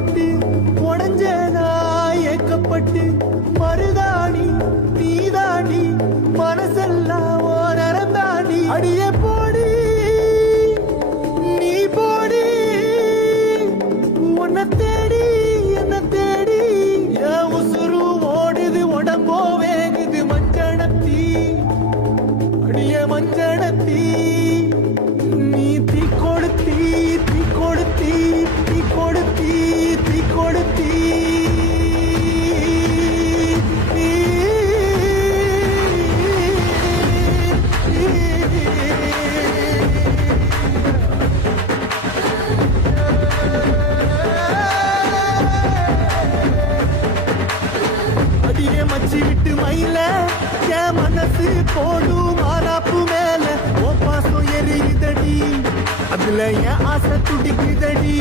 பட்டு உடஞ்சதா ஏக்கப்பட்டு மருதாணி நீதாண்டி மனசெல்லாம் ஓரம் தாண்டி அடியே போடி நீ போடி உன்னை தேடி என்ன தேடி என் உசுரு ஓடுது உடம்போ வேகுது மஞ்சனத்தி அடியே மஞ்சனத்தி நீ தீ கொடுத்தி தீ கொடுத்தி தீ கொடுத்தி தீ கொடுத்தி அடியே மச்சி விட்டு மயில என் மனசு போடும் மாறாப்பு மேல ஓ பாசம் எரியுதடி அதுல என் ஆசை துடிக்குதடி